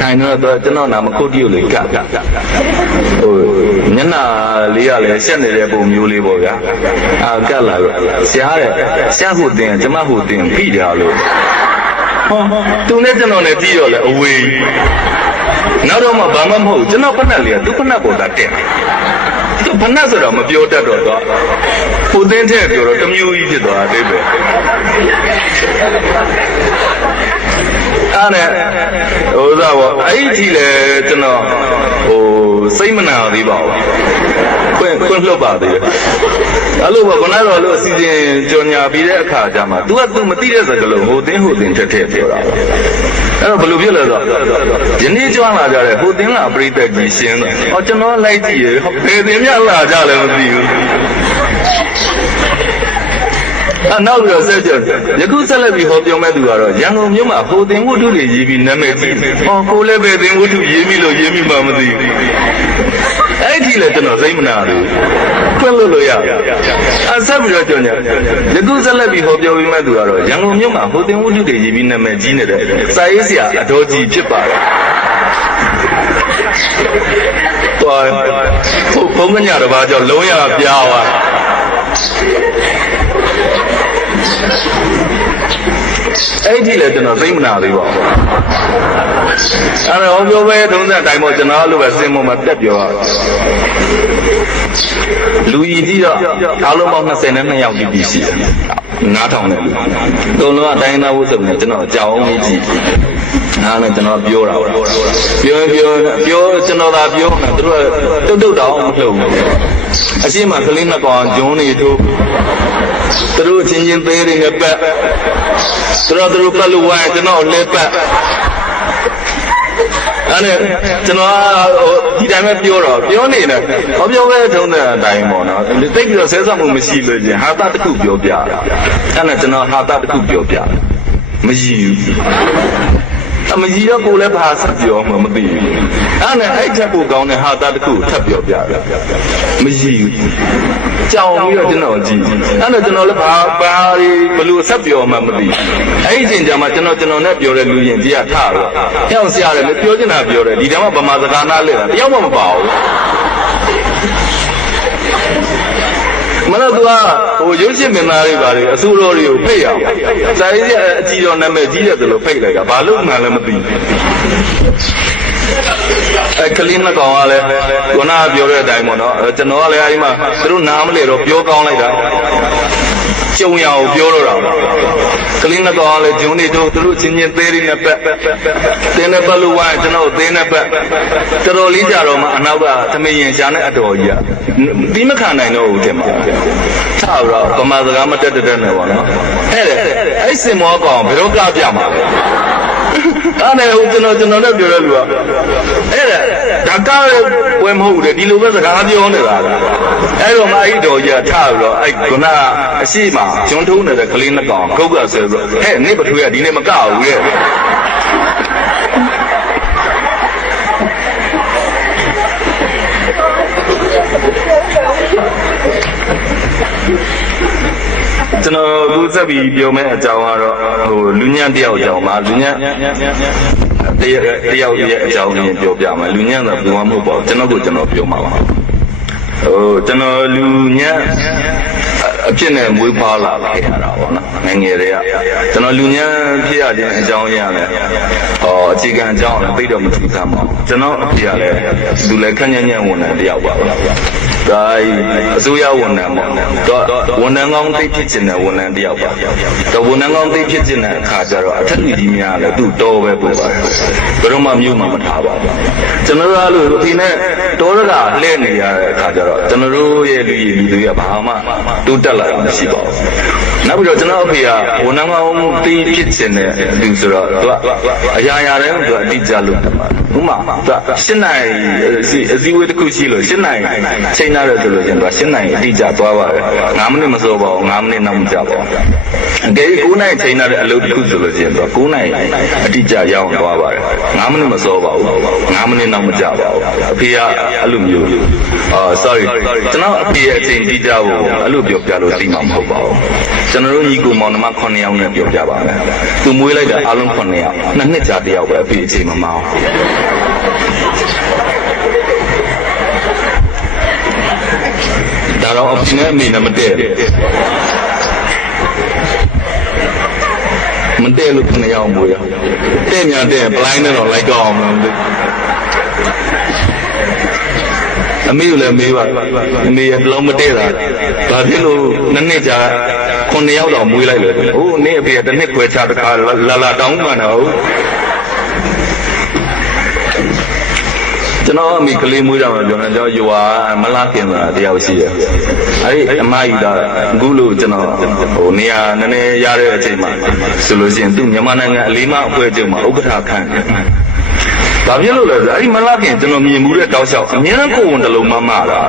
ထိုင်တော့ကျွန်တော်နာမခုတ်တီကိုလေကဟိုညနာလေးရလဲရှက်နေတဲ့ပုံမျိုးလေးပေါ့ဗျာကတ်လာတော့ရှားတယ်ရှားဖို့တင်ကျမဖို့တင်ပြီးကြလို့သူနဲ့ကျွန်တော်နဲ့ပြီးတော့လဲအဝေးနောက်တော့မှဘာမှမဟုတ်ကျွန်တော်ဖက်နဲ့လေးကသူ့ဖက်နဲ့ပေါ်တာတက်သူဖက်နဲ့ဆိုတော့မပြောတတ်တော့ကိုတင်းတဲ့ပြောတော့တမျိုးကြီးဖြစ်သွားတယ်ပဲအဲ့နဲ့ဟိုသားပေါ့အဲ့ဒီလေကျွန်တော်ဟိုစိတ်မနာသေးပါဘူးခွင့်လွတ်ပါသေးတယ်အဲ့လိုပေါ့ခဏတော့လို့အစီအစဉ်ကြော်ညာပြီးတဲ့အခါကျမှ तू က तू မသိတဲ့စကားလုံးဟိုတင်းထက်ပြောတာအဲ့တော့ဘယ်လိုဖြစ်လဲဆိုတော့ယနေ့ကြွလာကြတဲ့ဟိုတင်းလာပြိတက်ကြီးရှင်းတော့ဟောကျွန်တော်လိုက်ကြည့်ရဘယ်တင်းများလာကြလဲမသိဘူးနောက်ပြီးတော့ဆက်ကြယခုဆက်လက်ပြီးဟောပြောမဲ့သူကတော့ရန်ကုန်မြို့မှာဟိုတင်ဝတ္ထုတွေရေးပြီးနာမည်ကြီးဟောကိုလည်းပဲတင်ဝတ္ထုရေးပြီးလို့ရေးမိမှမသိဘူးအဲ့ဒီလေကျွန်တော်စိတ်မနာဘူးခွင့်လို့ရဆက်ပြီးတော့ကြောညာယခုဆက်လက်ပြီးဟောပြောပြီးမဲ့သူကတော့ရန်ကုန်မြို့မှာဟိုတင်ဝတ္ထုတွေရေးပြီးနာမည်ကြီးနေတဲ့စာရေးဆရာအတော်ကြီးဖြစ်ပါတယ်တော့ဘုံမညာတစ်ပါးကြောင့်လုံးရပြားသွားအဲ့ဒီလေကျွန်တော်သိမနာသေးပါဘူးအဲ့တော့ပြောပဲထုံးစံတိုင်းပေါ့ကျွန်တော်အဲ့လိုပဲစင်မမှာတက်ပြောလူကြီးကြီးတော့အားလုံးပေါင်း22ယောက်တိတိရှိတယ်နားထောင်တယ်လူတုံလုံးအတိုင်းသားဖို့ဆိုရင်ကျွန်တော်ကြောက်အောင်ကြီးကြည့်အားနဲ့ကျွန်တော်ပြောတာပြောကျွန်တော်သာပြောနေသူတို့တုတ်တောင်မလှုပ်ဘူးအရှိမကလေးနှစ်ကောင်ဂျုံးနေတို့သူတို့ချင်းချင်းသေးတွေနဲ့ပတ်သူတို့ပတ်လို့ဝိုင်းကျွန်တော်လဲပတ်အဲ့နဲ့ကျွန်တော်ဒီတိုင်းပဲပြောနေတယ်ဟောပြောပဲထုံးတဲ့အတိုင်းပေါ့နော်တိတ်ပြီးတော့ဆဲဆောက်မှုမရှိလို့ချင်းဟာတာတစ်ခုပြောပြအဲ့နဲ့ကျွန်တော်ဟာတာတစ်ခုပြောပြမရှိဘူးအမကြီးတော့ကိုလည်းဘာဆက်ပြောမှမသိဘူးအဲ့နဲ့အဲ့ချက်ကိုကောင်းတဲ့ဟာတာတစ်ခုထပ်ပြောပြမရှိဘူးကြောင်ပြီးတော့ကျွန်တော်ကြည့်အဲ့တော့ကျွန်တော်လည်းဘာဘလို့ဆက်ပြောမှမသိအဲ့ဒီအချိန်ကျမှကျွန်တော်နဲ့ပြောတဲ့လူရင်ကြီးကထတော့ဟျောက်ဆရာတယ်မပြောချင်တာပြောတယ်ဒီတည်းမှဗမာစကားနားလဲတာတယောက်မှမပါဘူးမလို့သူကဟိုရုပ်ရှင်မင်းသားတွေပါလေအစိုးရတွေကိုဖိတ်ရအောင်စာရေးအကြီးတော်နာမည်ကြီးတယ်ဆိုလို့ဖိတ်လိုက်တာဘာလို့မှလည်းမသိကလေးနှစ်ကောင်ကလည်းခုနကပြောတဲ့အတိုင်းပေါ့နော်ကျွန်တော်ကလည်းအဲဒီမှာသူတို့နားမလဲတော့ပြောကောင်းလိုက်တာကျုံရအောင်ပြောတော့တာကလေးနှစ်ကောင်ကလည်းဂျုံနေတို့သူတို့ချင်းချင်းသေးသေးနဲ့ပတ်တင်းနဲ့ပတ်လို့ဝိုင်းကျွန်တော်သေးနဲ့ပတ်တော်တော်လေးကြတော့မှအနောက်ကသမီးရင်ရှားနဲ့အတော်ကြီးကပြီးမခံနိုင်တော့ဘူးတဲ့မှာထားတော့ဗမာစကားမတက်တဲ့နဲ့ပေါ့နော်အဲ့စင်မောကောင်ဘယ်တော့ကပြမှာလဲအဲ့နဲ့ကျွန်တော်နဲ့ပြောရလို့အဲ့ဒါကားပွဲမဟုတ်ဘူးလေဒီလိုပဲစကားပြောနေတာအဲ့တော့မအဲ့တော်ကြီးထားပြီးတော့အဲ့ခုနအရှိမဂျွန်းထုံးနေတဲ့ကလေးနှစ်ကောင်ခုတ်ကဆဲဆိုဟဲ့နေပထွေးကဒီနေ့မကဘူးရဲ့ကျွန်တော်အခုဆက်ပြီးပြောမယ့်အကြောင်းကတော့ဟိုလူညံ့တယောက်အကြောင်းပါလူညံ့တယောက်ရဲ့အကြောင်းရင်းပြောပြမယ်လူညံ့ဆိုဘာမှမဟုတ်ပါဘူးကျွန်တော်ပြောမှာပါဟိုကျွန်တော်လူညံ့အဖြစ်နဲ့မွေးဖွားလာခဲ့ရတာပေါ့နော်ငငယ်တွေကကျွန်တော်လူညံ့ဖြစ်ရတဲ့အကြောင်းရင်းရတယ်အခြေခံအကြောင်းလည်းသိတော့မထူးဆန်းပါဘူးကျွန်တော်အဖေကလည်းသူလည်းခက်ညံ့ညံ့ဝန်ထမ်းတယောက်ပါပဲဒါအစိုးရဝန်ထမ်းပေါ့တော့ဝန်ထမ်းကောင်းသိဖြစ်ခြင်းနဲ့ဝန်ထမ်းတယောက်ပါတော့ဝန်ထမ်းကောင်းသိဖြစ်ခြင်းနဲ့အခါကျတော့အထက်လူကြီးများလည်းသူ့တော်ပဲပို့ပါတယ်ဘယ်တော့မှမြို့မှာမထားပါဘူးကျွန်တော်တို့အဲ့လိုဒီနဲ့တော်ရကလှည့်နေရတဲ့အခါကျတော့ကျွန်တော်တို့ရဲ့လူတွေကဘာမှတိုးတက်လာတာမရှိပါဘူးနောက်ပြီးတော့ကျွန်တော်အဖေကဝန်ထမ်းကောင်းသိဖြစ်ခြင်းနဲ့သူဆိုတော့သူကအရာရာတိုင်းသူအတိအကျလုပ်တယ်ပါဥမာသူ7နိုင်အစည်းအဝေးတစ်ခုရှိလို့7နိုင်ချိန် နားရဆိုလို့ချင်းတော့8နိုင်အတိအကျသွားပါတယ်9မိနစ်မစောပါဘူး9မိနစ်နောက်မကြပါဘူးအကယ်၍9နိုင်ချိန်နာတဲ့အလုပ်တစ်ခုဆိုလို့ချင်းတော့9နိုင်အတိအကျရောက်သွားပါတယ်9မိနစ်မစောပါဘူး9မိနစ်နောက်မကြပါဘူးအဖေကအဲ့လိုမျိုးsorry ကျွန်တော်အဖေရဲ့အချိန်တိကျဖို့အဲ့လိုပြောပြလို့သိမှာမဟုတ်ပါဘူးကျွန်တော်တို့ညီကိုမောင်နှမ9ယောက်နဲ့ပြောပြပါမယ်သူမွေးလိုက်တာအားလုံး9ယောက်2နှစ်ကြာတယောက်ပဲအဖေအချိန်မမောင်းဒါတော့အဖေနဲ့အမေနဲ့မတည့်မတည့်လို့9ယောက်မွေးရတဲ့ညာတဲ့ပလိုင်းနဲ့တော့လိုက်ကောင်းအောင်အမေကိုလည်းမေးပါအမေရဲ့လုံးမတည့်တာဘာဖြစ်လို့2နှစ်ကြာ9ယောက်တော့မွေးလိုက်လို့ဟိုနေ့အဖေကတစ်နှစ်ခွဲချတခါလာတောင်းမှန်တော့ကျွန်တော်အမိကလေးမွေးတာမှပြောနေကျွန်တော်ရွာမလားခင်ဆိုတာတယောက်ရှိတယ်အဲ့ဒီအမကြီးကအခုလို့ကျွန်တော်ဟိုနေရာနည်းနည်းရတဲ့အချိန်မှာဆိုလို့ရှိရင်သူမြန်မာနိုင်ငံအလေးမအဖွဲ့ချုပ်မှာဥက္ကဋ္ဌခန့်တယ်ဘာဖြစ်လို့လဲဆိုအဲ့ဒီမလားခင်ကျွန်တော်မြင်မှုတဲ့တောက်လျှောက်အများနဲ့ကိုယ်ဝန်တစ်လုံးမတာ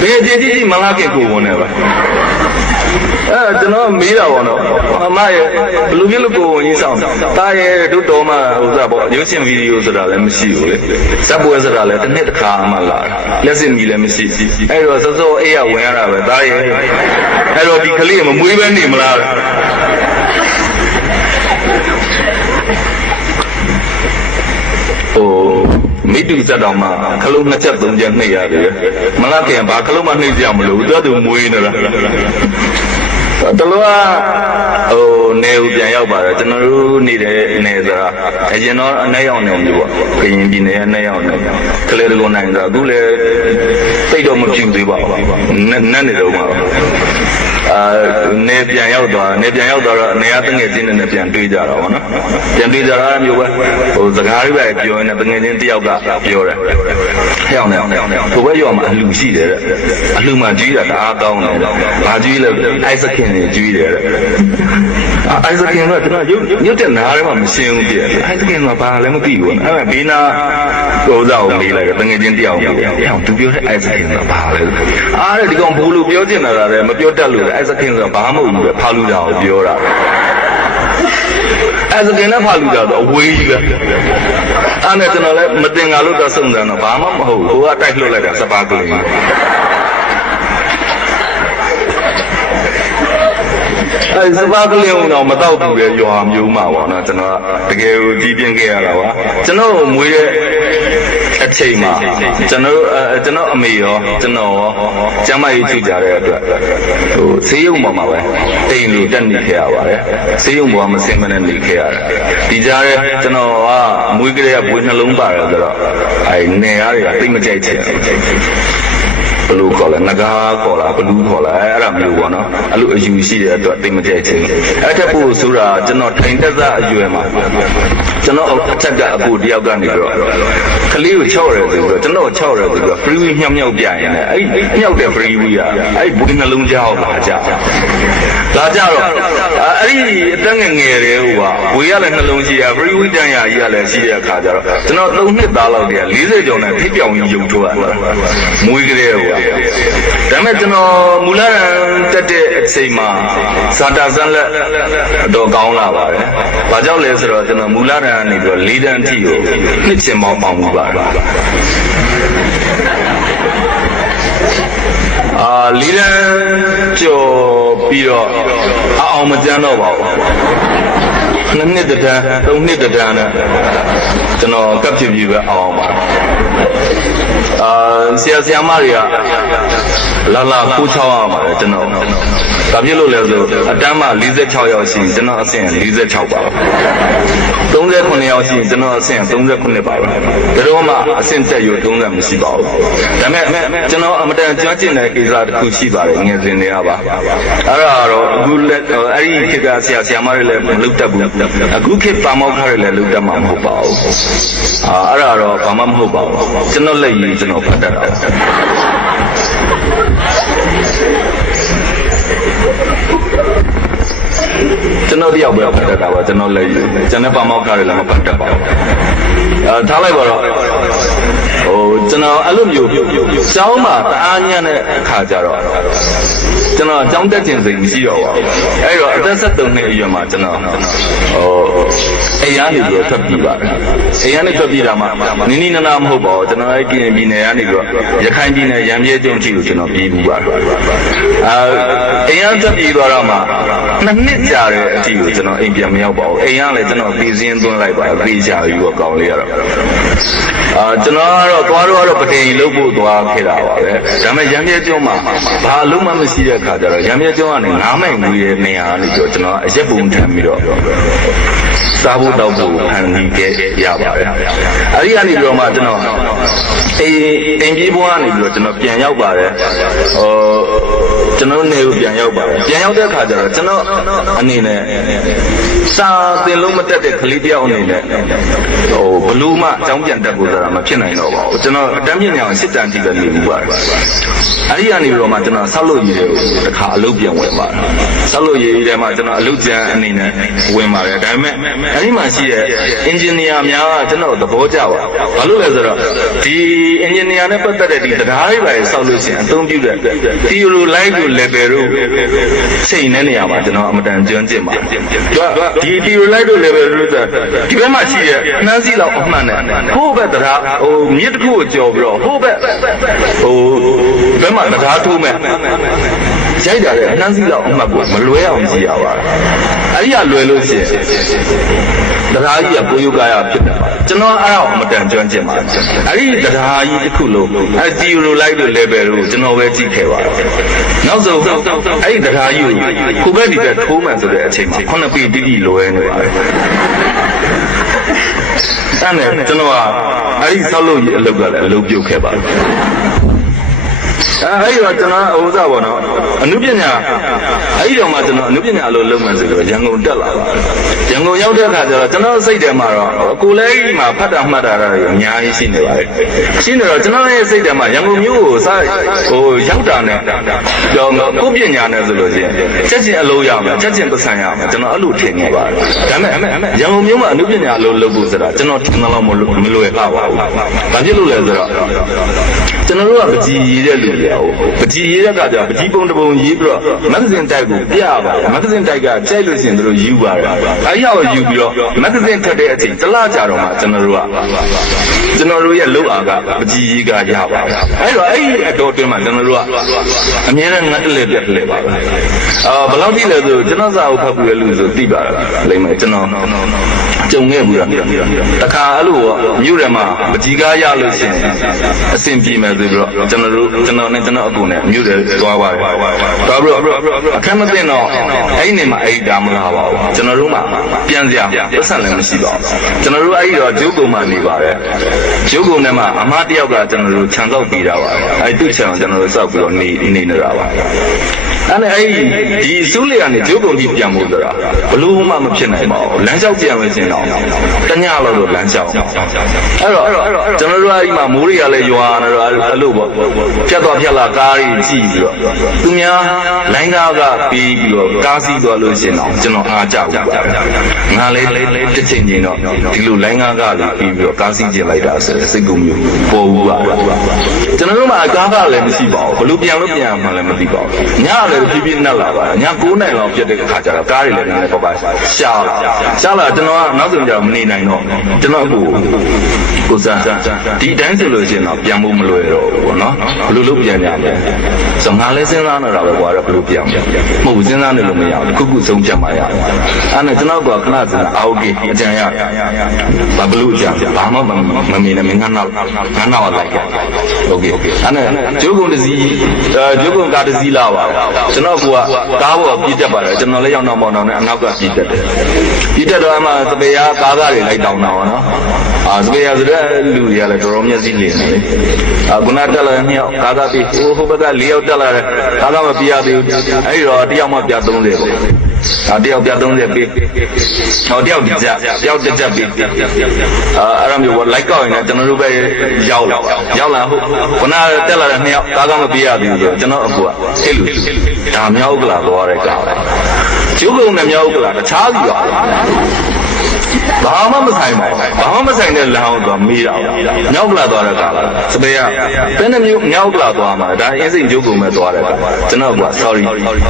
ဘယ်ချင်းကြီးမလားခင်ကိုယ်ဝန်နဲ့ပါကျွန်တော်မေးတာပေါ့နော်အမရဲ့ဘလူးပြလို့ကိုဝင်ကြီးဆောင်တာရဲ့တို့တော်မှဟိုစားပေါ့ရုပ်ရှင်ဗီဒီယိုဆိုတာလည်းမရှိဘူးလေဇက်ပွဲဆိုတာလည်းတစ်နှစ်တစ်ခါမှလာလက်စစ်မီလည်းမရှိအဲ့တော့စောစောအေးရဝင်ရတာပဲတာရဲ့အဲ့တော့ဒီကလေးမမွေးပဲနေမလားဟိုမိတူစက်တော်မှာခလုံး2ချက်3ချက်နှိပ်ရတယ်မလားခင်ဘာခလုံးမှနှိပ်ကြမလို့သူကသူမွေးနေတာတလောဟိုနေဦးပြန်ရောက်ပါတယ်ကျွန်တော်တို့နေတဲ့နေဆိုတာအရင်တော့အနဲ့ရောက်နေပြီပေါ့ကရင်ပြည်နယ်အနဲ့ရောက်နေကလေးတကုန်းနိုင်ဆိုအခုလည်းသိတော့မဖြစ်သေးပါဘူးနတ်နေတော့မှာနေပြန်ရောက်သွားတော့နေရတငယ်ချင်းနဲ့ပြန်တွေ့ကြတာပေါ့နော်ပြန်တွေ့ကြတာမျိုးပဲဟိုစကားလေးပဲပြောရင်တငယ်ချင်းတယောက်ကပြောတယ်ဟဲ့အောင်ဟိုဘက်ရောက်မှာအလူရှိတယ်တဲ့အလူမှကြီးတာတအားကောင်းတယ်ဘာကြီးလဲအိုက်စခင်တွေကြီးတယ်တဲ့အိုက်စခင်ကကျွန်တော်ရုပ်တဲ့နားထဲမှာမရှင်းဘူးပြည့်အိုက်စခင်ကဘာလည်းမသိဘူးအဲ့ဒါဘေးနာကိုဥစားကိုမေးလိုက်တယ်တငယ်ချင်းတယောက်မေးတယ်ဟဲ့အောင်သူပြောတဲ့အိုက်စခင်ကဘာလဲအားတဲ့ဒီကောင်ဘူးလို့ပြောချင်တာလည်းမပြောတတ်လို့အိုက်စခင်ကဘာမှမဟုတ်ဘူးပဲဖာလူတာကိုပြောတာအဲ့ဒါကလည်းဖာလူတာတော့အဝေးကြီးပဲအဲ့နဲ့ကျွန်တော်လည်းမတင်ငါလို့တော့စုံတယ်တော့ဘာမှမဟုတ်ဘူးကိုကတိုက်လှုပ်လိုက်တာစပါးကလေးအဲ့စပါးကလေးတော့မတော့ဘူးလေရွာမျိုးမှာပေါ့နော်ကျွန်တော်တကယ်ကိုကြီးပြင်းခဲ့ရတာပါကျွန်တော်မွေးတဲ့အချိန်မှာကျွန်တော်အမေရောကျွန်တော်ရောကျမကြီးချူကြတဲ့အတွက်ဟိုဆေးရုံပေါ်မှာပဲတိမ်လို့တက်နေခဲ့ရပါတယ်ဆေးရုံပေါ်မှာမစင်မနဲ့နေခဲ့ရတယ်ဒီကြားထဲကျွန်တော်ကမွေးကလေးကဘွေးနှလုံးပါတယ်ဆိုတော့အဲ့နေရတွေကတိတ်မကြိုက်ချင်ဘလူးခေါ်လာငကားခေါ်လာဘလူးခေါ်လာအဲ့ဒါမျိုးပေါ့နော်အဲ့လိုအယူရှိတဲ့အတွက်တိတ်မကြိုက်ချင်အဲ့ထက်ပို့ဆိုတာကျွန်တော်ထိုင်တက်သားအရွယ်မှာကျွန်တော်အထက်ကအကိုတယောက်ကနေပြီးတော့ကလေးကို6ရဲဆိုပြီးတော့ကျွန်တော်6ရဲဆိုပြီးတော့ free မြောက်ပြရင်လည်းအဲ့မြောက်တဲ့ free ကအဲ့ဘွေးနှလုံးကြောက်လာကြတော့အဲ့ဒီအတန်းငယ်တွေဟိုကဘွေးရလည်းနှလုံးရှိရ free တန်းရကြီးကလည်းရှိတဲ့အခါကျတော့ကျွန်တော်3နှစ်သားလောက်တည်း40ကျော်နဲ့ဖိပြောင်ကြီးရုပ်ထုတ်ရတယ်မွေးကလေးဟိုဒါပေမဲ့ကျွန်တော်မူလရန်တက်တဲ့အချိန်မှာဇာတာဇန်လက်တော့ကောင်းလာပါတယ်။ဘာကြောင့်လဲဆိုတော့ကျွန်တော်မူလရန်ကနေပြီးတော့၄တန်းအထိကိုနှစ်ချင်ပေါင်းမှုပါတယ်။၄တန်းကျော်ပြီးတော့အောင်မကျန်းတော့ပါဘူး။2နှစ်တန်း3နှစ်တန်းနဲ့ကျွန်တော်ကပ်ဖြစ်ပြီးပဲအောင်ပါဆရာမတွေကလာကိုချောင်းရပါတယ်ကျွန်တော်ဒါဖြစ်လို့လဲဆိုအတန်းမှာ46ယောက်ရှိကျွန်တော်အဆင့်46ပါ39ယောက်ရှိကျွန်တော်အဆင့်39ပါပဲဒါတော့မှအဆင့်တက်ယူ30မရှိပါဘူးဒါပေမဲ့ကျွန်တော်အမတန်ကြွကျင်တဲ့ကိစ္စတစ်ခုရှိပါတယ်ငယ်စဉ်တွေကပါအဲ့ဒါတော့အခုလက်အဲ့ဒီခေတ်ကဆရာမတွေလည်းမလုပ်တတ်ဘူးအခုခေတ်ပါမောက်ခါတွေလည်းလုပ်တတ်မှာမဟုတ်ပါဘူးအဲ့ဒါတော့ဘာမှမဟုတ်ပါဘူးကျွန်တော်လက်ရည်ကျွန်တော်ဖတ်တတ်တာကျွန်တော်တယောက်ပဲဖတ်တတ်တာပါကျွန်တော်လက်ရည်ကျွန်တော်ပါမောက်ခါတွေလည်းမဖတ်တတ်ပါဘူးထားလိုက်ပါတော့ဟို ကျွန်တော်အဲ့လိုမျိုးကျောင်းမှာတအားညံ့တဲ့အခါကျတော့ကျွန်တော်ကျောင်းတက်ခြင်းစိတ်မရှိတော့ပါဘူးအဲ့တော့အသက်73နှစ်အရွယ်မှာကျွန်တော်အိမ်ကနေပြီးထွက်ပြေးပါတယ်အိမ်ကနေထွက်ပြေးတာမှနီးနီးနားနားမဟုတ်ပါဘူးကျွန်တော်အဲ့ကရင်ပြည်နယ်ကနေပြီးတော့ရခိုင်ပြည်နယ်ရံပြဲကျုံချီကိုကျွန်တော်ပြေးပြီးပါတယ်အိမ်ကထွက်ပြေးသွားတော့မှ2 နှစ်ကြာတဲ့အထိကိုကျွန်တော်အိမ်ပြန်မရောက်ပါဘူးအိမ်ကလည်းကျွန်တော်ပြေးစင်းသွင်းလိုက်ပါတယ်ပြေးချပြီးတော့ကောင်းလေးရတော့ကျွန်တော်ကတော့သွားတော့ပတိန်လုပ်ဖို့သွားခဲ့တာပါပဲဒါပေမဲ့ရံပြဲကျုံမှာဘာအလုံးမမရှိတဲ့အခါကျတော့ရံပြဲကျုံကနေ9 မိုင်မူရဲ့နေရာကနေပြီးတော့ကျွန်တော်အရက်ပုံထမ်းပြီးတော့စားဖို့တောက်ဖို့ဖန်တီးခဲ့ရပါတယ်အဲဒီကနေပြီးတော့မှကျွန်တော်အိမ်ပြေးဘွားကနေပြီးတော့ကျွန်တော်ပြန်ရောက်ပါတယ်ကျွန်တော်နေကိုပြန်ရောက်ပါတယ်ပြန်ရောက်တဲ့အခါကျတော့ကျွန်တော်အနေနဲ့စာသင်လို့မတက်တဲ့ကလေးတယောက်အနေနဲ့ဘလူးမှအကြောင်းပြန်တက်ဖို့ဆိုတာမဖြစ်နိုင်တော့ပါဘူးကျွန်တော်အတန်းပညာစစ်တမ်းထိပဲနေမှုပါတယ်အဲဒီကနေပြီးတော့မှကျွန်တော်ဆောက်လုပ်ရေးကိုတစ်ခါအလုပ်ပြန်ဝင်ပါတယ်ဆောက်လုပ်ရေးထဲမှာကျွန်တော်အလုပ်ကျန်းအနေနဲ့ဝင်ပါတယ်ဒါပေမဲ့အဲဒီမှာရှိတဲ့အင်ဂျင်နီယာများကကျွန်တော်သဘောကျပါဘာလို့လဲဆိုတော့ဒီအင်ဂျင်နီယာနဲ့ပတ်သက်တဲ့ဒီတရားတွေပါဆောက်လို့ရှိရင်အသုံးပြုတဲ့တီယိုလိုလိုက်ကို level တို့ချိန်တဲ့နေရာမှာကျွန်တော်အမတန်ကျွမ်းကျင်ပါဒီတီယိုလိုက်တို့ level တို့ဆိုဒီဘက်မှာရှိတဲ့နှမ်းစီလောက်အမှန်နဲ့ဟိုဘက်တရားမြစ်တစ်ခုကိုကြော်ပြီးတော့ဟိုဘက်ဘက်မှာတရားထိုးမဲ့ရိုက်တာလေနှမ်းစီလောက်အမှတ်ကိုမလွဲအောင်ကြည့်ရပါတယ်အဲ့ဒီကလွယ်လို့ရှိရင်တရားကြီးကပိုယုကာယဖြစ်တယ်ကျွန်တော်အဲ့ဒါကိုမတန်ကျွမ်းကျင်ပါဘူးအဲ့ဒီတရားကြီးတစ်ခုလုံးအဲ့တီယိုလိုလိုက်တို့ level တို့ကျွန်တော်ပဲကြည့်ခဲ့ပါတယ်နောက်ဆုံးအဲ့ဒီတရားကြီးကိုဘက်ဒီဘက်ထိုးမှန်ဆိုတဲ့အချိန်မှာ9 ပေတိတိလွယ်နေပါတယ်အဲ့နဲ့ကျွန်တော်ကအဲ့ဒီဆောက်လုပ်ရေးအလုပ်ကလည်းအလုပ်ပြုတ်ခဲ့ပါတယ်အဲ့တော့ကျွန်တော်ဥစားပေါ့နော်အနုပညာအဲ့ဒီတော့မှကျွန်တော်အနုပညာအလုပ်လုပ်မှဆိုတော့ရန်ကုန်တက်လာပါရန်ကုန်ရောက်တဲ့အခါကျတော့ကျွန်တော်စိတ်ထဲမှာတော့ကိုလည်းကြီးမှာဖတ်တာမှတ်တာတွေအများကြီးရှိနေပါတယ်ရှိနေတော့ကျွန်တော်ရဲ့စိတ်ထဲမှာရန်ကုန်မြို့ကိုရောက်တာနဲ့ပြောကိုပညာနဲ့ဆိုလို့ရှိရင်ချက်ချင်းအလုပ်ရမယ်ချက်ချင်းပတ်စံရမယ်ကျွန်တော်အဲ့လိုထင်နေပါတယ်ဒါပေမဲ့ရန်ကုန်မြို့မှာအနုပညာအလုပ်လုပ်ဖို့ဆိုတာကျွန်တော်ထင်တော့မလွယ်ပါဘူးဘာဖြစ်လို့လဲဆိုတော့ကျွန်တော်တို့ကပကြီးရည်တဲ့လူတွေပကြီးရည်တဲ့ကကြပကြီးပုံတစ်ပုံရေးပြီးတော့မဂ္ဂဇင်းတိုက်ကိုပြပါတယ်မဂ္ဂဇင်းတိုက်ကကြိုက်လို့ရှိရင်တို့ယူပါတယ်အဲဒီရောက်ယူပြီးတော့မဂ္ဂဇင်းထက်တဲ့အချိန်တစ်လကြာတော့မှကျွန်တော်တို့ရဲ့လုပ်အားကပကြီးရည်ကရပါတယ်အဲဒီတော့အဲ့ဒီအတော်တွင်းမှာကျွန်တော်တို့ကအများနဲ့ငတ်တလဲပြက်လဲပါပဲဘယ်လောက်ထိလဲဆိုကျွန်တော်စာအုပ်ဖတ်ပြီးရလို့ဆိုသိပါတယ်လိမ့်မယ်ကျွန်တော်ကြုံခဲ့ဘူးလားတခါအဲ့လိုမြို့ထဲမှာပကြီးကားရလို့ရှိရင်အဆင်ပြေမယ်ဆိုပြီးတော့ကျွန်တော်နဲ့ကျွန်တော်အကူနဲ့မြို့ထဲသွားပါတယ်သွားပြီးတော့အခက်မသိတော့အဲ့ဒီနေမှာအဲ့ဒီဒါမလာပါဘူးကျွန်တော်တို့မှပြန်စရာပတ်စံလည်းမရှိပါဘူးကျွန်တော်တို့အဲ့ဒီတော့ဂျိုးကုံမှနေပါတယ်ဂျိုးကုံထဲမှာအမတယောက်ကကျွန်တော်တို့ခြံစောက်ပြီးတာပါအဲ့ဒီသူ့ခြံကျွန်တော်တို့စောက်ပြီးတော့နေနေတာပါအဲ့ဒီစူးလီကနေဂျိုးကုံကြီးပြန်ဖို့ဆိုတာဘလို့မှမဖြစ်နိုင်ပါဘူးလမ်းလျှောက်ပြန်လို့ရှင်တော့တညလောက်တော့လမ်းလျှောက်အဲ့တော့ကျွန်တော်တို့အဲ့ဒီမှာမိုးတွေကလည်းရွာနေတော့အဲ့လိုပေါ့ဖြတ်သွားဖြတ်လာကားကြီးကြည့်ပြီးတော့သူများလိုင်းကားကပြီးပြီးတော့ကားစီးသွားလို့ရှင်တော့ကျွန်တော်အားကြောက်ငါလည်းတစ်ချိန်ချင်းတော့ဒီလိုလိုင်းကားကလည်းပြီးပြီးတော့ကားစီးကျင်လိုက်တာဆိုစိတ်ကူမျိုးပေါ်ဘူးပါကျွန်တော်တို့မှာကားကလည်းမရှိပါဘူးဘလို့ပြန်လို့ပြန်မှလည်းမသိပါဘူးညလည်းပြပြနှက်လာပါည9 နိုင်လောက်ပြတ်တဲ့အခါကျတော့ကားတွေလည်းနည်းနည်းပေါ့ပါရှာလာကျွန်တော်ကနောက်ဆုံးကျတော့မနေနိုင်တော့ကျွန်တော်ကိုစားဒီတိုင်းဆိုလို့ရှိရင်တော့ပြန်ဖို့မလွယ်တော့ဘူးပေါ့နော်ဘယ်လိုလုပ်ပြန်ကြမလဲဆိုငါလည်းစဉ်းစားနေတာပဲကွာတော့ဘယ်လိုပြန်မလဲမဟုတ်စဉ်းစားနေလို့မရဘူးခုဆုံးဖြတ်မှရတယ်အဲ့နဲ့ကျွန်တော်ကခဏစဉ်းစားโอเคအကြံရဘာဘလို့အကြံဘာမှမမြင်နဲ့ငါနောက်လိုက်ခဲ့โอเคအဲ့နဲ့ဂျိုးကုံတစည်းဂျိုးကုံကားတစည်းလာပါကျွန်တော်ကကားပေါ်ပြည့်တက်ပါတယ်ကျွန်တော်လည်းရောက်တော့မောင်းတော့နဲ့အနောက်ကပြည့်တက်တယ်ပြည့်တက်တော့အမှသပေရကားတွေလိုက်တောင်းတာပါနော်သပေရဆိုတဲ့လူတွေကလည်းတော်တော်မျက်စိလင်းနေတယ်ခုနတက်လာတဲ့2 ယောက်ကားပြီးဟိုဘက်က4 ယောက်တက်လာတယ်ကားမပြရသေးဘူးအဲ့ဒီတော့တယောက်မှပြ30ပေါ့တယောက်ပြ30ပေးတယောက်တစ်ကြက်ပေးအဲ့ဒါမျိုးလိုက်ကောက်ရင်လည်းကျွန်တော်တို့ပဲရောက်လာဟုတ်ခုနတက်လာတဲ့2 ယောက်ကားမပြရသေးဘူးဆိုကျွန်တော်အကူကအဲ့လိုဒါမြောက်ဥက္ကလာသွားတဲ့ကားဂျုပ်ကုံနဲ့မြောက်ဥက္ကလာတခြားစီပါ ဘာမှမဆိုင်ပါဘူးဘာမှမဆိုင်တဲ့လမ်းကိုမေးတာမြောက်ကလာသွားတဲ့ကာလာစပယ်ကဘယ်နှမျိုးမြောက်ကလာသွားမှာဒါအင်းစိန်ကျုပ်ကုန်မဲ့သွားတဲ့ကာကျွန်တော်က sorry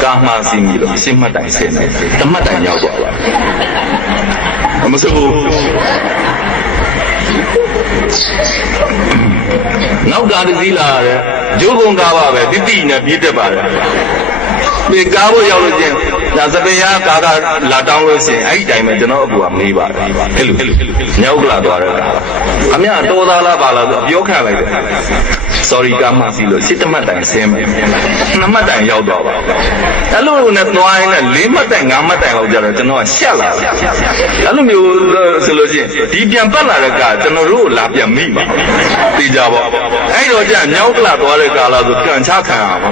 ကာမှားစီမီလို့ရှင်းမှတ်တိုင်ဆင်းတယ်တမတ်တိုင်ရောက်သွားတာမစိုးဘူးနောက်ကားတစ်စီးလာတယ်ကျုပ်ကုန်ကားပါပဲတိတိနဲ့ပြေးတက်ပါတယ်ဒီကားဖို့ရောက်လို့ချင်းဒါစပယ်ကားကလာတောင်းလို့ရှိရင်အဲ့ဒီတိုင်းပဲကျွန်တော်အကူကမေးပါတယ်အဲ့လိုမြောက်ကလာသွားတဲ့ကားအမြတော်သားလားပါလားဆိုအပြောခံလိုက်တယ် sorry ကားမှစီလို့စစ်တမတ်တိုင်ဆင်းမယ်2မှတ်တိုင်ရောက်တော့ပါအဲ့လိုနဲ့သွားရင်လည်း4မှတ်တိုင်5မှတ်တိုင်လောက်ကြတော့ကျွန်တော်ကရှက်လာတယ်အဲ့လိုမျိုးဆိုလို့ချင်းဒီပြန်ပတ်လာတဲ့ကားကျွန်တော်တို့လာပြန်မိပါသိကြပါအဲ့တော့ကြာမြောက်ကလာသွားတဲ့ကားလားဆိုကန်ချခံရပါ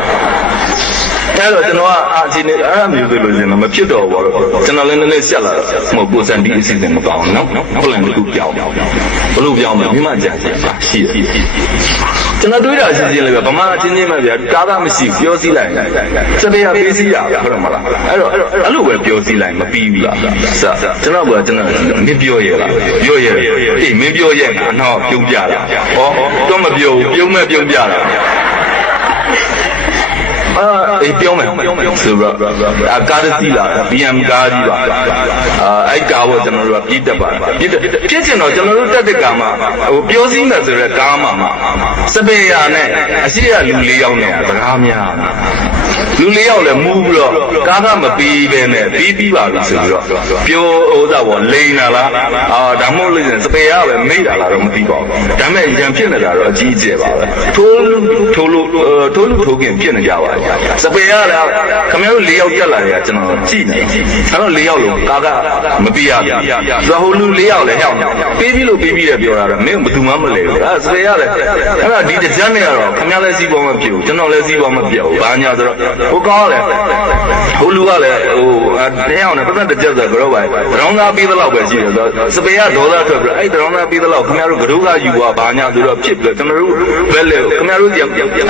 အဲ့တော့ကျွန်တော်ကအချင်းနဲ့အဲ့မျိုးတွေလို့ရှင်မဖြစ်တော့ဘူးတော့ကျွန်တော်လည်းနည်းနည်းဆက်လာမဟုတ်ကိုစံဒီအစီအစဉ်မကောင်းနော်ပလန်တစ်ခုပြောင်းဘလို့ပြောင်းမလဲမိမကြံစီပါရှိတယ်ကျွန်တော်တွေးတာရှင်းရှင်းလေးပဲဗမာအချင်းချင်းပဲဗျာကားကမရှိပြောစည်းလိုက်စပယ်ပေးစည်းရဟုတ်တယ်မလားအဲ့လိုပဲပြောစည်းလိုက်မပြီးဘူးလားကျွန်တော်ကကျွန်တော်မင်းပြောရဲလားပြောရဲအေးမင်းပြောရဲငါတော့ပြုံးပြတာဟောတော့မပြောဘူးပြုံးမဲ့ပြုံးပြတာအေးပြောမယ်ဆိုတော့ကားစီးလာ BM ကားကြီးပါအဲ့ကားကိုကျွန်တော်တို့ကပြည့်တက်ပါတယ်ပြည့်ချင်တော့ကျွန်တော်တို့တက်တဲ့ကားမှာဟိုပြောစည်းမယ်ဆိုတော့ကားမှာစပယ်ရနဲ့အရှိရလူ၄ယောက်နဲ့စကားများလူ၄ယောက်လည်းမူးပြီးတော့ကားကမပြီးပဲနဲ့ပြီးပါပြီဆိုပြီးတော့ပြောဥစားပေါ်လိန်လာလားဒါမှမဟုတ်လို့စပယ်ရပဲမိတာလားတော့မသိပါဘူးဒါပေမဲ့ရံဖြစ်နေတာတော့အကြီးအကျယ်ပါပဲထိုးလို့ခင်ဖြစ်နေကြပါစပယ်ရလားခင်ဗျားတို့၄ယောက်တက်လာတယ်ကျွန်တော်ကြည့်နေအဲ့တော့၄ယောက်လုံးကားကမပြီးရဘူးဆိုတော့ဟိုလူ၄ယောက်လည်းဟျောက်ပြီးပြီလို့ပြီးပြီတဲ့ပြောတာတော့မင်းဘယ်သူမှမလဲဘူးအဲ့စပယ်ရလည်းအဲ့ဒါဒီတစ်ချက်နဲ့ကတော့ခင်ဗျားလည်းစီးပေါ်မပြဘူးကျွန်တော်လည်းစီးပေါ်မပြဘူးဘာညာဆိုတော့ဟိုကောင်းတယ်ဟိုလူကလည်းဟိုတယောက်နဲ့ပတ်သက်တဲ့ကြက်ဆိုကတော့ပါဒရောင်းသားပြီးသလောက်ပဲရှိတယ်ဆိုတော့စပယ်ရဒေါသထွက်ပြီးအဲ့ဒရောင်းသားပြီးသလောက်ခင်ဗျားတို့ကဒုက္ခယူပါဘာညာဆိုတော့ဖြစ်ပြီးကျွန်တော်တို့ဘယ်လဲခင်ဗျားတို့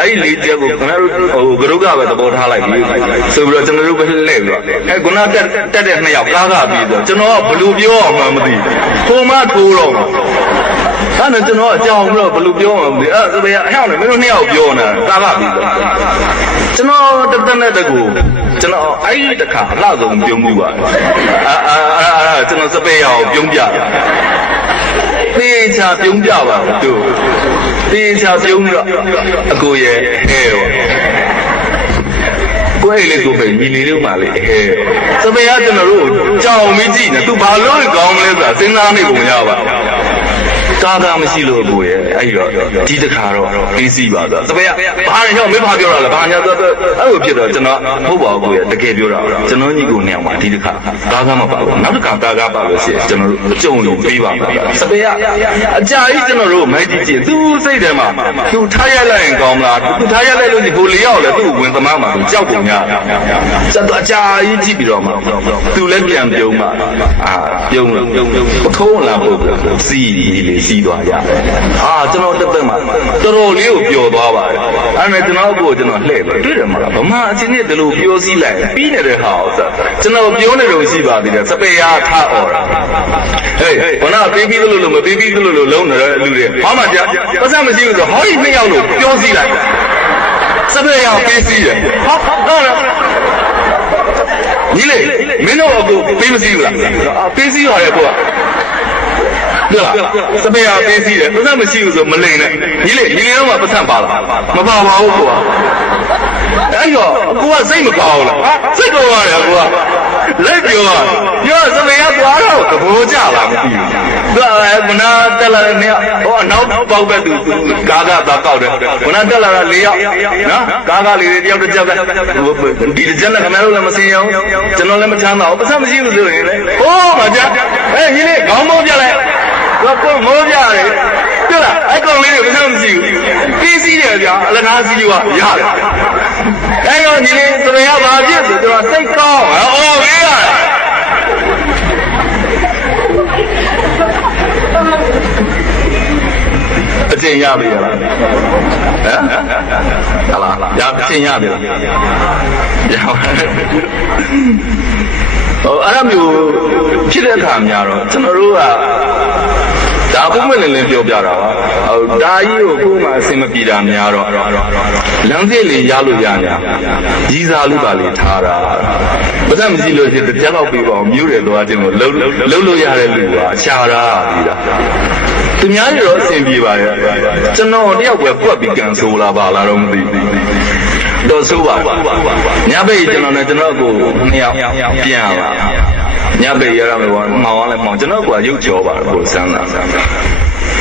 အဲ့ဒီ၄ချက်ကိုခင်ဗျားတို့ဟိုကဒုက္ခပဲသဘောထားလိုက်ပြီဆိုပြီးတော့ကျွန်တော်တို့ပဲလှည့်ပြီးတော့အဲ့ခုနတက်တဲ့2ယောက်ကားကပြီးတော့ကျွန်တော်ကဘလို့ပြောအောင်မှမသိထိုမှထိုးတော့အဲ့နဲ့ကျွန်တော်အကြောင်းပြီးတော့ဘလို့ပြောမှမသိအဲ့စပယ်အဟောင်းနဲ့မင်းတို့2ယောက်ပြောနေတာကားကပြီးတော့ကျွန်တော်တက်နဲ့တကူကျွန်တော်အဲ့ဒီတခါအလှဆုံးပြုံးမှုပါကျွန်တော်စပယ်ရအောင်ပြုံးပြတာသေချာပြုံးပြပါတို့သေချာပြုံးတော့အကိုရဲ့ဟဲ့ရောကိုယ်လေးကိုပဲညီလေးတို့မှလေစပယ်ကကျွန်တော်တို့ကြောင်မကြည့်နဲ့သူဘာလို့ကောင်းမလဲဆိုတာစဉ်းစားနေပုံရပါကားမရှိလို့ကိုရဲ့အဲ့တော့ဒီတခါတော့ပြီးစီးပါတော့စပယ်ကဘာနဲ့ဟောမင်းဘာပြောတာလဲဘာညာဆိုအဲ့လိုဖြစ်တော့ကျွန်တော်ဟုတ်ပါဘူးကိုရဲ့တကယ်ပြောတာကျွန်တော်ညီကိုနေအောင်ပါဒီတခါကားမပါဘူးနောက်တခါကားပါလို့ရှိရင်ကျွန်တော်တို့အကျုံလို့ပြီးပါမှာစပယ်ကအကြာကြီးကျွန်တော်တို့မိုက်ကြည့်ချင်းသူစိတ်ထဲမှာသူထားရလိုက်ရင်ကောင်းမလားသူထားရလိုက်လို့ဒီဟို၄ယောက်လည်းသူ့ဝင်သမားမှာသူကြောက်ပုံများစက်တော့အကြာကြီးကြည့်ပြီးတော့မှသူလည်းပြန်ပြုံးမှာပြုံးလို့ထုံးလာဖို့စီးလေးစီးသွားကြကျွန်တော်တက်မှာတော်တော်လေးကိုပျော်သွားပါတယ်အဲ့မဲ့ကျွန်တော်ကိုကျွန်တော်လှည့်ပဲတွေ့တယ်မလားဗမာအချင်းနဲ့ဒီလိုပြောစည်းလိုက်ပြီးနေတဲ့ဟာဆိုကျွန်တော်ပြောနေလို့ရှိပါသေးတယ်စပယ်ရထားអော်တာဟေးဘနာပေးပြီးလို့မပေးပြီးလို့လုံးနေတဲ့လူတွေဘာမှကြာပတ်စံမရှိဘူးဆိုဟောဒီ2ယောက်လို့ပြောစည်းလိုက်စပယ်ရပေးစည်းတယ်ဟုတ်လားညီလေးမင်းတို့အကူပေးမစည်းဘူးလားပေးစည်းရတယ်ကိုက对了，这边啊，别提了，不那么辛苦说没累呢。你让我不上班了，没办法我过。哎呦，我这么高了，这个玩意儿我，来表啊，要是没有多少，都不加了。对啊，我那得了没有？我脑包白都嘎嘎打高的，我那得了2ယောက်，嘎嘎里1ယောက်တစ်ချက်ပဲ။ဒီတစ်ချက်နဲ့ခင်ဗျားတို့လည်းမစင်ရအောင်။ကျွန်တော်လည်းမချမ်းသာဘူး။ပတ်စံမရှိဘူးဆိုရင်လေ။ဟိုးမကြ။ညီလေးခေါင်းမောပြလိုက်။ကိုမိုးပြတယ်တွေ့လားအဲ့ကောင်လေးတွေဘယ်မှမရှိဘူးပြီးစီးတယ်ဗျာအလကားစီးကရတယ်အဲ့တော့ညီလေးစပယ်ကဘာဖြစ်ဆိုတော့စိတ်ကောင်းအော်လေးရတယ်အကျင့်ရပြီလားဟမ်ဟာလားရအကျင့်ရပြီလားရပါ အဲ့ဒါမျိုးဖြစ်တဲ့အခါများတော့ကျွန်တော်တို့ကဒါပုံမှန်လည်းပြောပြတာပါဒါကြီးကိုကိုယ်မှအဆင်မပြေတာများတော့လမ်းစစ်လေးရလို့ရညာကြီးစားလေးပါလေးထားတာဘာသာမရှိလို့ရှိရင်တရားတော့ပြီးပါအောင်မြို့တယ်သွားခြင်းကိုလှုပ်လို့ရတဲ့လူကရှားတာပြီးတာသူများတွေတော့အဆင်ပြေပါရဲ့ကျွန်တော်တယောက်ပဲပွက်ပြီးကန်ဆိုလာပါလားတော့မသိဘူးတော့ဆိုပါညဘက်ကျွန်တော်နဲ့ကျွန်တော်ကိုနှစ်ယောက်ပြန်လာညဘက်ရရမယ်ပေါ့မောင်ကလည်းမောင်ကျွန်တော်ကရုပ်ချောပါကိုစမ်းလာ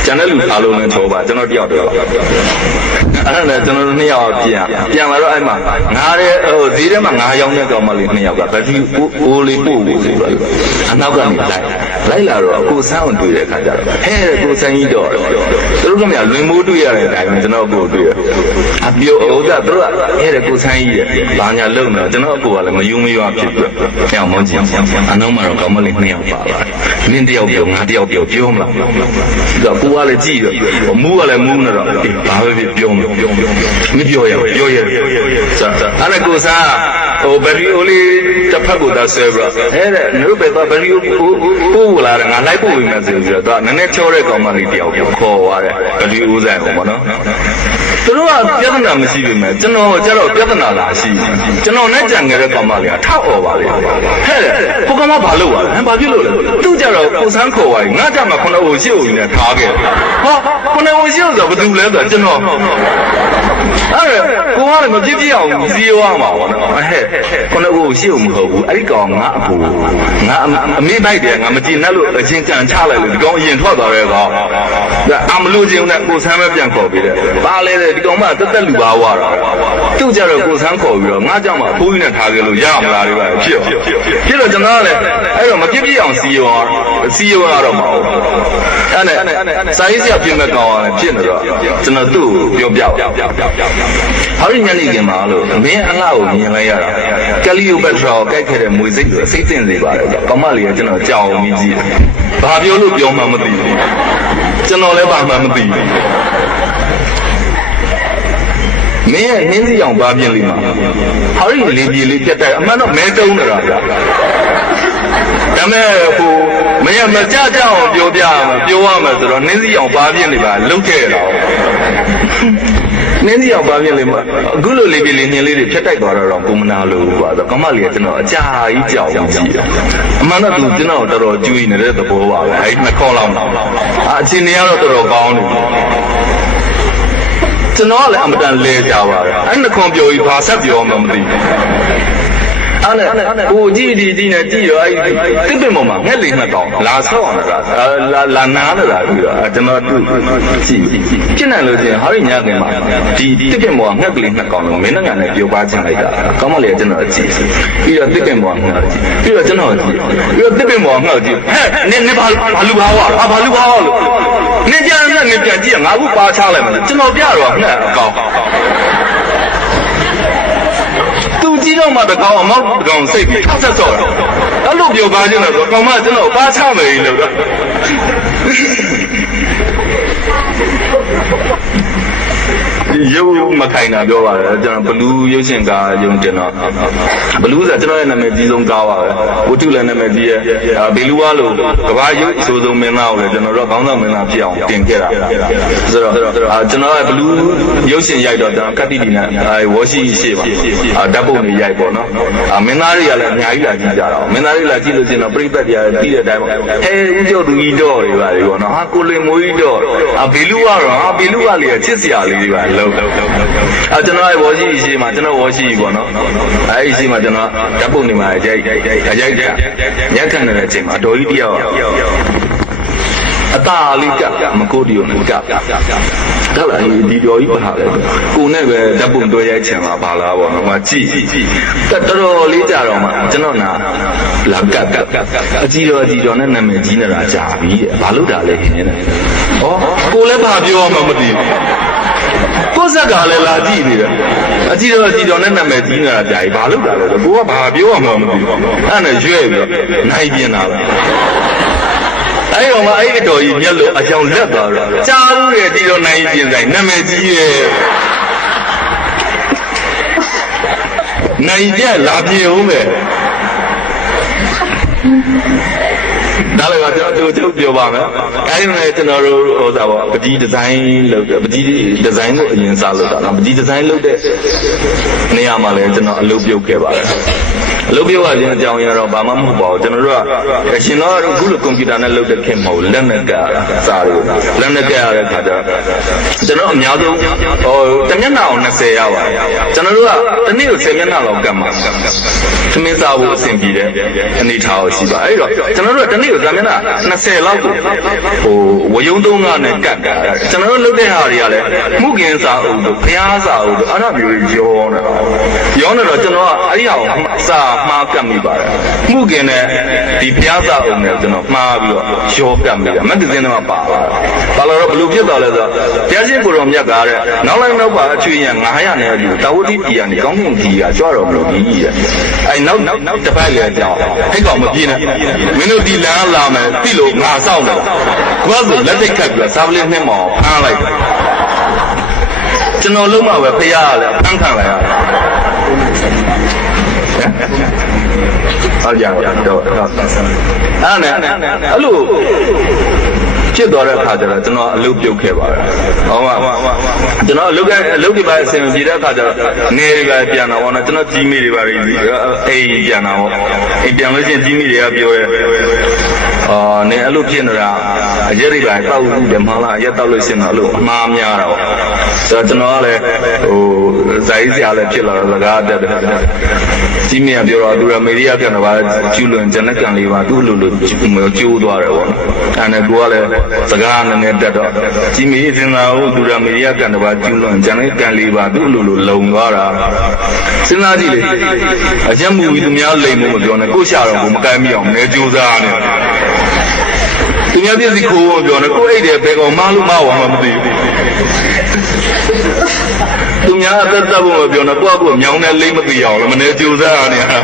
ကျန်တဲ့လူအားလုံးလည်းချောပါကျွန်တော်တယောက်တည်းပါအဲ့ဒါနဲ့ကျွန်တော်တို့နှစ်ယောက်ပြန်လာတော့အဲ့မှာငါတဲ့ဈေးထဲမှာငါရောင်းတဲ့ကောင်မလေးနှစ်ယောက်ကဘက်ထရီအိုးလေးပို့ဖို့ဆိုတော့အနောက်ကနေလိုက်လာတော့ကိုဆန်းအောင်တွေ့တဲ့အခါကျတော့ဟဲ့ကိုဆန်းကြီးတော့သူတို့ကမှလွင်မိုးတွေ့ရတဲ့အတိုင်းကျွန်တော်ကိုတွေ့ရအပြုတ်ဟုတ်ကသူတို့ကဟဲ့ကိုဆန်းကြီးရဲ့ဘာညာလုံနေကျွန်တော်ကိုကလည်းမယုံမရွာဖြစ်ပြီးတော့မောင်းကြည့်အနောက်မှာတော့ကောင်မလေးနှစ်ယောက်ပါမင်းတယောက်ပြောငါတယောက်ပြောမလားဒါကိုကလည်းကြည့်တော့မူးကလည်းမူးနေတော့ဘာပဲပြောမပြောရအဲ့ဒါကိုစားဘယ်လိုလေးတစ်ဖက်ကိုသာဆဲပြီးတော့အဲ့ဒါမျိုးပဲတော့ဘယ်လိုပို့လာတယ်ငါလိုက်ပို့ပြီးမှဆိုပြီးတော့နည်းနည်းချောတဲ့ကောင်မလေးတယောက်ခေါ်သွားတယ်ဘယ်လိုဦးဆိုင်အောင်ပေါ့နော်သူတို့ကပြဿနာမရှိပေမဲ့ကျွန်တော်ကျတော့ပြဿနာလာရှိကျွန်တော်နဲ့ကြံခဲ့တဲ့ကောင်မလေးကထောက်អော်ပါလေဟဲ့ကိုကောင်မဘာလုပ်ရလဲဘာဖြစ်လို့လဲသူကြတော့ကိုဆန်းခေါ်သွားပြီငါကြမှာခုနကရှေ့ဦးနဲ့ထားခဲ့ဟာခုနကရှေ့ဦးဆိုဘယ်သူလဲဆိုတော့ကျွန်တော်အဲ့ကိုကလည်းမပြစ်ပြအောင်စီးရအောင်ပါဘောနော်ဟဲ့ခုနကရှေ့ဦးမဟုတ်ဘူးအဲ့ဒီကောင်ငါအကူငါအမေးပိုက်တယ်ငါမကြည့်နဲ့လို့အချင်းကန်ချလိုက်လို့ဒီကောင်အရင်ထွက်သွားတဲ့ကောင်အမလို့ချင်းနဲ့ကိုဆန်းပဲပြန်ခေါ်ပြီးတယ်ပါလေဒီကောင်မတက်လူပါဝါတာသူ့ကြတော့ကိုဆန်းခေါ်ပြီးတော့ငါကြောင့်မှအဖိုးကြီးနဲ့ထားခဲ့လို့ရမလားတွေပါဖြစ်တော့ကျွန်တော်ကလည်းအဲ့တော့မပြစ်ပြအောင်စီးရတော့မဟုတ်အဲ့နဲ့စာရေးဆရာပြင်မဲ့ကောင်ကလည်းဖြစ်နေတော့ကျွန်တော်သူ့ကိုပြောပြဟောဒီညနေခင်းမှာလို့မင်းအလှကိုမြင်လိုက်ရတာကလီယိုပက်ထရာကိုကြိုက်ခဲ့တဲ့မွေစိတ်ကိုစိတ်တင်စေပါတယ်ကောင်မလေးကကျွန်တော်ကြောက်အောင်မြည်ကြည့်ဘာပြောလို့ပြောမှမသိဘူးကျွန်တော်လည်းဘာမှမသိဘူးမင်းရဲ့နှင်းစီအောင်ဘာပြင်းလိမ့်မှာဟောဒီလေးပြေလေးပြတ်တယ်အမှန်တော့မဲတုံးနေတာဗျာဒါမဲ့ဟိုမင်းမကြကြအောင်ပြောရမယ်ဆိုတော့နှင်းစီအောင်ဘာပြင်းနေပါလုတ်ခဲ့တာနင်းစီအောင်ပါပြင်းလေးမအခုလိုလေးပြေလေးနှင်းလေးတွေဖြတ်တိုက်သွားတော့ကိုမနာလို့ကွာဆိုကောင်မလေးကကျွန်တော်အကြာကြီးကြောက်ကြည့်တယ်အမှန်တော့သူကျွန်တော်တော်တော်ကျွေးနေတဲ့သဘောပါပဲအဲ့နှစ်ခေါက်လောက်အချင်းတွေကတော့တော်တော်ကောင်းတယ်ကျွန်တော်လည်းအမှန်တန်လဲကြပါတယ်အဲ့နှစ်ခွန်ပြောပြီးဘာဆက်ပြောမှမသိအဲ့နဲ့ကိုကြည့်ဒီနဲ့ကြည့်ရောအဲ့တစ်ပင်ပေါ်မှာငှက်လေးနှစ်ကောင်လာဆော့အောင်လားလာနားလာပြီးတော့ကျွန်တော်ကြည့်ဖြစ်နိုင်လို့ချင်းဟာဒီညခင်မှာဒီတစ်ပင်ပေါ်ကငှက်ကလေးနှစ်ကောင်လုံးမင်းနိုင်ငံနဲ့ပြောပါချင်လိုက်တာကောင်းမလေးကျွန်တော်ကြည့်ပြီးတော့တစ်ပင်ပေါ်ငှက်ပြီးတော့ကျွန်တော်ကြည့်ပြီးတော့တစ်ပင်ပေါ်ငှက်ကြည့်ဟဲ့နင်ဘာလူဘာဝဘာလူဘာဝလို့နင်ပြန်ကြည့်ငါခုပါချလိုက်မယ်ကျွန်တော်ပြတော့ငှက်အကောင်သူကြည့်တော့မှတကောင်အမောက်တကောင်စိတ်ပြီးဆက်ဆော့တယ်အဲ့လိုပြောပါချင်းတော့ကောင်မကျွန်တော်ပါချမယ်လို့တော့ရုပ်မခိုင်တာပြောပါတယ်ကျွန်တော်ဘလူးရုပ်ရှင်ကားယုံတင်တော့ဘလူးဆိုကျွန်တော်ရဲ့နာမည်ကြီးဆုံးကားပါပဲဝတ္ထုလည်းနာမည်ကြီးရဲ့ဘေလူဝါလို့ကဘာရုပ်အဆိုးဆုံးမင်းသားကိုလည်းကျွန်တော်တို့ခေါင်းဆောင်မင်းသားဖြစ်အောင်တင်ခဲ့တာဆိုတော့ကျွန်တော်ရဲ့ဘလူးရုပ်ရှင်ရိုက်တော့ကျွန်တော်ကတိတီနဲ့ဝေါ်ရှိရှိပါဓာတ်ပုံတွေရိုက်ပေါ့နော်မင်းသားတွေကလည်းအများကြီးလာကြည့်ကြတာမင်းသားတွေလာကြည့်လို့ချင်းတော့ပြိပတ်တွေကပြီးတဲ့အတိုင်းပေါ့ဦးကျော်သူကြီးတော့တွေပါလေပေါ့နော်ဟာကိုလင်မိုးကြီးတော့ဘေလူဝါတော့ဘေလူဝါလေးချစ်စရာလေးတွေပါကျွန်တော်ရဲ့ဝေါ်ရှိရှိမှာကျွန်တော်ဝေါ်ရှိပေါ့နော်အဲဒီရှိမှာကျွန်တော်ဓာတ်ပုံတွေမှာရိုက်ရက်ခံနေတဲ့အချိန်မှာအတော်ကြီးတယောက်အตาလေးကမကိုဒီယိုနဲ့ကဒါလာဒီတော်ကြီးပါလေကိုနဲ့ပဲဓာတ်ပုံတွေ့ရိုက်ချင်မှာပါလားပေါ့နော်မကြည့်တော်တော်လေးကြာတော့မှကျွန်တော်နာလာကအကြီးတော်နဲ့နာမည်ကြီးနေတာကြာပြီဘာလို့ဒါလဲဟင်းနေဩကိုလည်းဘာပြောမှမသိဘူးကိုယ်ဆက်ကလည်းလာကြည့်နေတယ်အကြည့်တော်နဲ့နာမည်ကြီးနေတာကြာပြီဘာလို့တာလဲဆိုကိုကဘာပြောမှမသိဘူးအဲ့နဲ့ရွဲ့ပြီးတော့နိုင်ပြင်းတာပဲအဲ့တော့မှအဲ့ဒီတော်ကြီးမျက်လုံးအကြောင်လက်သွားတော့ကြားလို့ရဒီတော့နိုင်ပြင်းဆိုင်နာမည်ကြီးရဲ့နိုင်ပြလာပြေဦးမယ် ဒါလည်းကကျွန်တော်တို့ပြောပါမယ်အဲဒီမှာကျွန်တော်တို့ဟိုစားပေါ့ပကြီးဒီဇိုင်းလုပ်တယ်ပကြီးဒီဇိုင်းကိုအရင်စလုပ်တာနော်ပကြီးဒီဇိုင်းလုပ်တဲ့နေရာမှာလည်းကျွန်တော်အလုပ်ပြုတ်ခဲ့ပါတယ်အလုပ်ပြုတ်ရခြင်းအကြောင်းရတော့ဘာမှမဟုတ်ပါဘူးကျွန်တော်တို့ကရှင်တော့အခုလိုကွန်ပျူတာနဲ့လုပ်တဲ့ခင်မဟုတ်လက်နဲ့ကစာတွေလက်နဲ့ကရတဲ့ခါကျတော့ကျွန်တော်အများဆုံးဟိုတမျက်နှာအောင်20ရပါတယ်ကျွန်တော်တို့ကတစ်နေ့ကို10မျက်နှာလောက်ကတ်မှာသမင်းစားဖို့အဆင်ပြေတဲ့အနေထားကိုရှိပါအဲ့တော့ကျွန်တော်တို့ကတစ်နေ့ကို10မျက်နှာ20လောက်ကိုဟိုဝယုံသုံးကနဲ့ကတ်တာကျွန်တော်တို့လုပ်တဲ့ဟာတွေကလည်းမှုကင်းစာအုပ်တို့ဘုရားစာအုပ်တို့အဲ့ဒါမျိုးရောနေတော့ကျွန်တော်ကအဲ့ဒီဟာကိုစာမှားကတ်မိပါတယ်မှုကင်းနဲ့ဒီဘုရားစာအုပ်နဲ့ကျွန်တော်မှားပြီးတော့ရောကတ်မိတယ်မဂ္ဂဇင်းထဲမှာပါလာတော့ဘယ်လိုဖြစ်သွားလဲဆိုတော့တရားရှင်ကိုတော်မြတ်ကားတဲ့နောက်လိုက်နောက်ပါအချွေရ900နဲ့အတူတာဝတိပြည်ကနေကောင်းကင်ပြည်ကကြွတော်မလို့ကြီးရဲ့အဲ့နောက်တစ်ပတ်လေကြောင်းဟိတ်ကောင်မပြေးနဲ့မင်းတို့ဒီလမ်းလာမယ်ပြီလို့ငါစောင့်တယ်ကွာဆိုလက်တိတ်ခတ်ပြီးစားပလင်းနဲ့မောင်ဖမ်းလိုက်ကျွန်တော်လုံးမှာပဲဖရားရတယ်ဖမ်းခံလိုက်ရတယ်ဟုတ်ကြတော့အဲ့လိုဖြစ်သွားတဲ့အခါကျတော့ကျွန်တော်အလုပ်ပြုတ်ခဲ့ပါတယ်ဟောမှာကျွန်တော်အလုပ်တွေပါအဆင်ပြေတဲ့အခါကျတော့နေတွေပါပြန်တော့ဟောနော်ကျွန်တော်ကြီးမိတွေပါအိမ်ပြန်တော့အိမ်ပြန်လို့ရှိရင်ကြီးမိတွေကပြောရဲနေအဲ့လိုဖြစ်နေတာအရက်တွေပါတောက်ဦးတယ်မှလားအရက်တောက်လို့ရှိရင်တော့အဲ့လိုအမှားများတော့ဆိုတော့ကျွန်တော်ကလည်းဟိုဇာတိဆရာလည်းဖြစ်လာတော့စကားတက်တယ်ကြီးမိကပြောတော့သူကမေရီးယားပြန်တော့ပါကျူးလွန်ဂျန်နက်ကံလေးပါသူ့လိုကျိုးသွားတယ်ပေါ့နော်အဲ့နဲ့ကိုကလည်းစကားနည်းနည်းတက်တော့ကြီးမိစဉ်းစားဦးသူကမေရီးယားပြန်တော့ပါကျူးလွန်ဂျန်နက်ကံလေးပါသူ့လိုလုံသွားတာစဉ်းစားကြည့်လေအရက်မူပြီးသူများလိမ်မှုမပြောနဲ့ကိုရှာတော့ကိုမကိုင်းမိအောင်နေကြိုးစားနေသူများပြည့်စီခိုးပြောနေကိုအိတ်တယ်ဘယ်ကောင်မလို့မဝါမှမသိဘူးသူများအသက်သက်ဖို့မပြောနဲ့ကိုယ့်အကူမြောင်းနဲ့လိမ့်မသိအောင်လည်းမနေကြိုးစားနေဟာ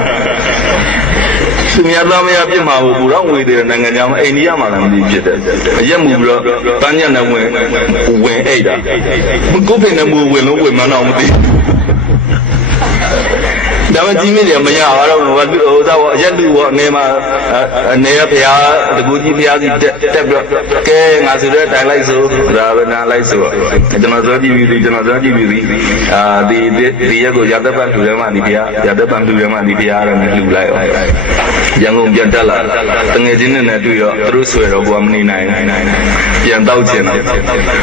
သူများသားမယားပြစ်မှာကိုဘူတော့ငွေတယ်နိုင်ငံခြားမှာအိန္ဒိယမှာလည်းမသိဖြစ်တယ်အရက်မူပြီးတော့တန်းညက်နဲ့ဝင်အိတ်တာကိုဖိနေမူဝင်လို့ဝင်မတော့မသိဒါမှကြီးမင်းတွေမရတော့ဟိုသားပေါ့အရက်လူပေါ့အနေမှာအနေရဖျားတကူကြီးဖျားစီတက်ပြီးကဲငါဆိုတဲ့တိုင်လိုက်ဆိုဒါပဲနားလိုက်ဆိုကျွန်တော်ပြောကြည့်ပြီးဒီရက်ကိုရသက်ပန်လူထဲမှာဒီဖျားရသက်ပန်လူထဲမှာဒီဖျားတော့လူလိုက်အောင်ရန်ကုန်ပြန်တက်လာတငယ်ချင်းနဲ့တွေ့တော့သူတို့ဆွဲတော့ဘုရားမနေနိုင်ပြန်တောက်ချင်တော့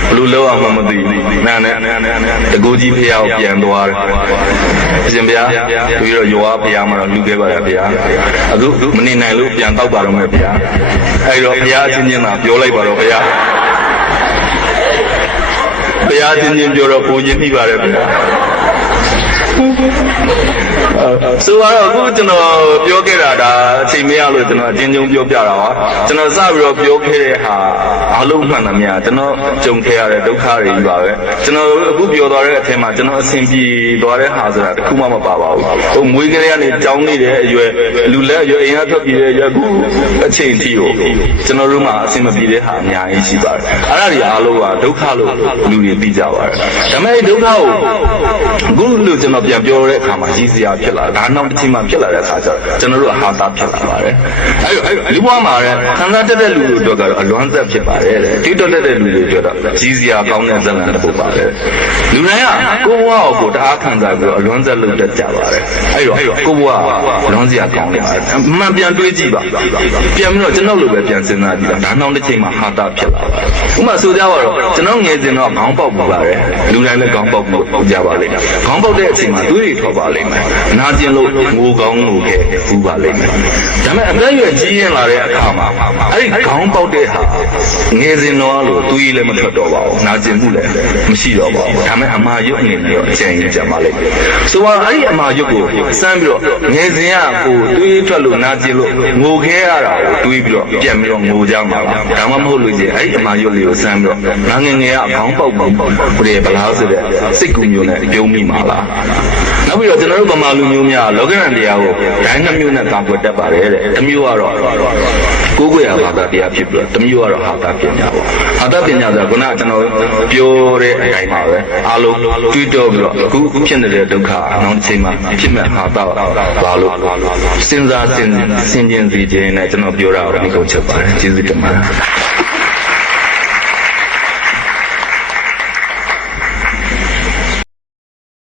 ဘလူလောက်အောင်မသိနာနဲ့တကူကြီးဖျားကိုပြန်သွားတယ်အရှင်ဗျာပြီးတော့ယောဘုရားမှာတော့လူခဲ့ပါရဲ့ဗျာအခုမနေနိုင်လို့ပြန်တောက်ပါတော့မယ်ဗျာအဲ့တော့ဘုရားအချင်းချင်းသာပြောလိုက်ပါတော့ဗျာဘုရားအချင်းချင်းပြောတော့ပုံချင်းနှိပါရဲ့ဗျာဆိုတော့အခုကျွန်တော်ပြောခဲ့တာဒါအချိန်မရလို့ကျွန်တော်အချင်းချင်းပြောပြတာပါကျွန်တော်စပြီးတော့ပြောခဲ့တဲ့ဟာအားလုံးမှန်သမျှကျွန်တော်ကြုံခဲ့ရတဲ့ဒုက္ခတွေကြီးပါပဲကျွန်တော်အခုပြောသွားတဲ့အထက်မှာကျွန်တော်အဆင်ပြေသွားတဲ့ဟာဆိုတာတခုမှမပါပါဘူးဟိုမွေးကလေးကနေကြောင်းနေတဲ့အရွယ်လူလက်အရွယ်အိမ်ကထွက်ပြေးတဲ့အခုအချိန်ထိကိုကျွန်တော်တို့မှာအဆင်မပြေတဲ့ဟာအများကြီးရှိပါတယ်အဲ့ဒါတွေအားလုံးကဒုက္ခလို့လူတွေသိကြပါတယ်ဒါပေမဲ့ဒုက္ခကိုအခုလို့ကျွန်တော်ပြန်ပြောတဲ့အခါမှာကြီးစရာဖြစ်လာဒါနောက်တစ်ချိန်မှဖြစ်လာတဲ့အခါကျတော့ကျွန်တော်တို့ဟာတာဖြစ်လာပါတယ်အဲ့လူဘဝမှာလည်းခံစားတတ်တဲ့လူတွေအတွက်ကတော့အလွမ်းသက်ဖြစ်ပါတယ်တိတ်တက်တဲ့လူတွေအတွက်တော့ကြီးစရာကောင်းတဲ့ဇာတ်လမ်းတစ်ပုဒ်ပါတယ်လူတိုင်းကကိုယ်ဘဝကိုတအားခံစားပြီးတော့အလွမ်းသက်လုပ်တတ်ကြပါတယ်အဲ့တော့ကိုယ်ဘဝလွမ်းစရာကောင်းတယ်မှန်ပြန်တွေးကြည့်ပါပြန်ပြီးတော့ကျွန်တော်လိုပဲပြန်စဉ်းစားကြည့်ပါဒါနောက်တစ်ချိန်မှဟာတာဖြစ်လာပါတယ်ဥပမာဆိုကြပါတော့ကျွန်တော်ငယ်စဉ်တော့ခေါင်းပေါက်ပူပါတယ်လူတိုင်းလည်းခေါင်းပေါက်ပူကြပါလိမ့်မယ်ခေါင်းပေါက်တဲ့အချိန်မှာတွေးတွေထွက်ပါလိမ့်မယ်နာကျင်လို့ငိုကောင်းငိုခဲ့ပူပါလိမ့်မယ်ဒါပေမဲ့အသက်အရွယ်ကြီးရင်လာတဲ့အခါမှာအဲ့ဒီခေါင်းပေါက်တဲ့ဟာငယ်စဉ်တော့လို့တွေးလည်းမထွက်တော့ပါဘူးနာကျင်မှုလည်းမရှိတော့ပါဘူးဒါပေမဲ့အမာရွတ်အနေနဲ့အကျဉ်းကြပါလိမ့်မယ်ဆိုတော့အဲ့ဒီအမာရွတ်ကိုစမ်းပြီးတော့ငယ်စဉ်ကကိုတွေးထွက်လို့နာကျင်လို့ငိုခဲ့ရတာကိုတွေးပြီးတော့ပြန်ပြီးတော့ငိုကြမှာပါဒါမှမဟုတ်လို့ရှိရင်အဲ့ဒီအမာရွတ်လေးကိုစမ်းပြီးတော့ငါငယ်ငယ်ကခေါင်းပေါက်ပြီးဘယ်လားဆိုတဲ့စိတ်ကူးမျိုးနဲ့ပြုံးမိမှာလား နောက်ပြီးတော့ကျွန်တော်တို့ဗမာလူမျိုးများလောကရန်တရားကိုဒိုင်းနှမျိုးနဲ့ကာကွယ်တတ်ပါတယ်တဲ့တစ်မျိုးကတော့ကိုးကွယ်ရာဘာသာတရားဖြစ်ပြီးတော့တစ်မျိုးကတော့ဟာတာပညာပေါ့ဟာတာပညာဆိုတာခုနကကျွန်တော်ပြောတဲ့အတိုင်းပါပဲအားလုံးတွေးတောပြီးတော့အခုဖြစ်နေတဲ့ဒုက္ခနောက်တစ်ချိန်မှာဖြစ်မဲ့ဟာတာဘာလို့စဉ်းစားစဉ်းကျင်စီခြင်းနဲ့ကျွန်တော်ပြောတာကိုဒီလိုချက်ပါတယ်ကျေးဇူးတင်ပါတယ်